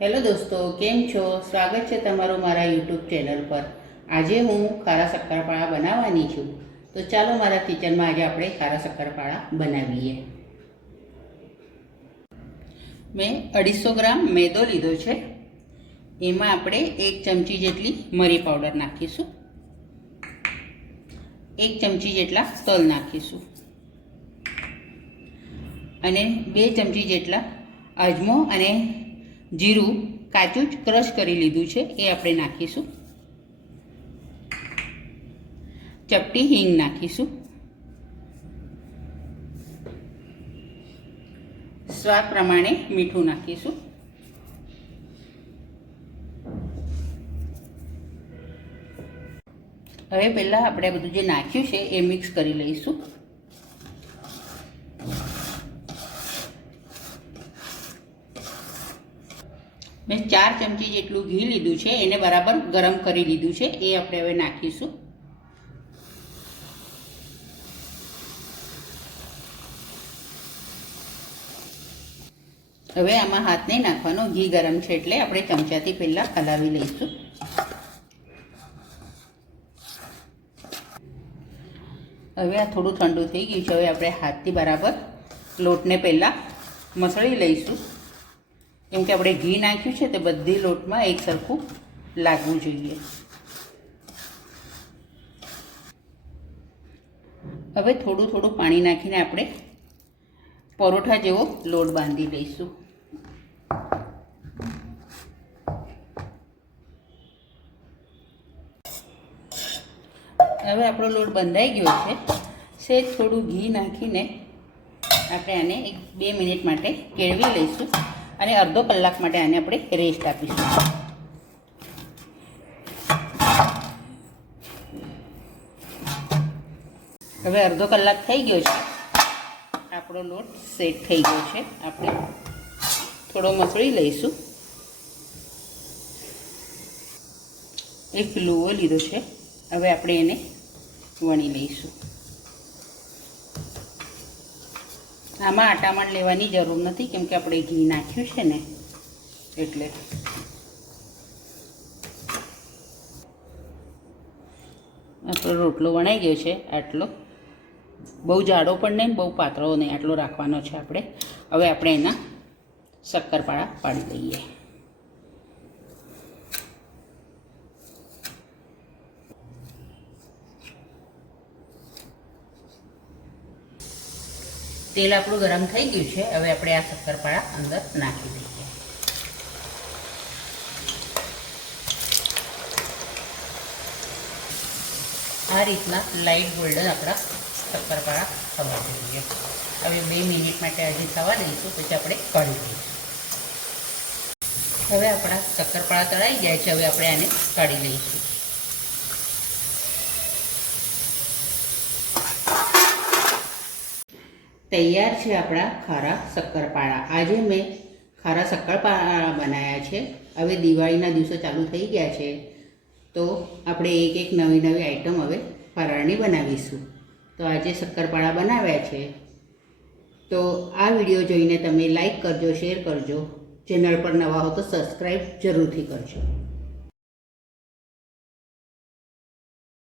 Hello દોસ્તો, કેમ છો? સ્વાગત છે તમારું મારા યુટ્યુબ ચેનલ પર। આજે હું ખારા શક્કરપારા બનાવવાની છું, તો ચાલો મારા કિચનમાં આજે આપણે ખારા શક્કરપારા બનાવીએ। મેં 250 ગ્રામ મેદો લીધો છે। એમાં આપણે 1 ચમચી જેટલી મરી પાવડર નાખીશું, 1 ચમચી જેટલા તલ નાખીશું અને 2 ચમચી જેટલા અજમો અને જીરું કાચું જ ક્રશ કરી લીધું છે એ આપણે નાખીશું। ચપટી હિંગ નાખીશું, સ્વાદ પ્રમાણે મીઠું નાખીશું। હવે પહેલાં આપણે બધું જે નાખ્યું છે એ મિક્સ કરી લઈશું। મેં 4 ચમચી જેટલું ઘી લીધું છે, એને બરાબર ગરમ કરી લીધું છે, એ આપણે હવે નાખીશું। હવે આમાં હાથ નહીં નાખવાનો, ઘી ગરમ છે એટલે આપણે ચમચાથી પહેલાં હલાવી લઈશું। હવે આ થોડું ઠંડુ થઈ ગયું છે, હવે આપણે હાથથી બરાબર લોટને પહેલાં મસળી લઈશું, કેમ કે આપણે ઘી નાખ્યું છે તે બધી લોટમાં એક સરખું લાગવું જોઈએ। હવે થોડું થોડું પાણી નાખીને આપણે પરોઠા જેવો લોટ બાંધી લઈશું। હવે આપણો લોટ બંધાઈ ગયો છે। સહેજ થોડું ઘી નાખીને આપણે આને 1-2 મિનિટ માટે કેળવી લઈશું અને અડધો કલાક માટે આને આપણે રેસ્ટ આપીશું। હવે અડધો કલાક થઈ ગયો છે, આપણો લોટ સેટ થઈ ગયો છે। આપણે થોડો મસળી લઈશું। એક લુવો લીધો છે, હવે આપણે એને વણી લઈશું। આમાં આટામણ લેવાની જરૂર નથી, કેમ કે આપણે ઘી નાખ્યું છે ને એટલે। આપણો રોટલો વણાઈ ગયો છે, આટલો બહુ જાડો પણ નહીં, બહુ પાતળો નહીં, આટલો રાખવાનો છે આપણે। હવે આપણે એના શક્કરપારા પાડી દઈએ। તેલ આપણું ગરમ થઈ ગયું છે, હવે આપણે આ શક્કરપારા અંદર નાખી દઈએ। આ રીતના લાઇટ ગોલ્ડન આપણા શક્કરપારા થવા જોઈએ। હવે 2 મિનિટ માટે હજી થવા દઈશું, પછી આપણે કાઢી દઈશું। હવે આપણા શક્કરપારા તળાઈ જાય છે, હવે આપણે આને કાઢી લઈશું। તૈયાર છે આપણા ખારા શક્કરપારા। આજે મેં ખારા શક્કરપારા બનાવ્યા છે। હવે દિવાળીના દિવસો ચાલુ થઈ ગયા છે, તો આપણે એક નવી આઈટમ હવે ફરાળની બનાવીશું। તો આજે શક્કરપારા બનાવ્યા છે, તો આ વિડીયો જોઈને તમે લાઈક કરજો, શેર કરજો, ચેનલ પર નવા હો તો સબસ્ક્રાઈબ જરૂરથી કરજો।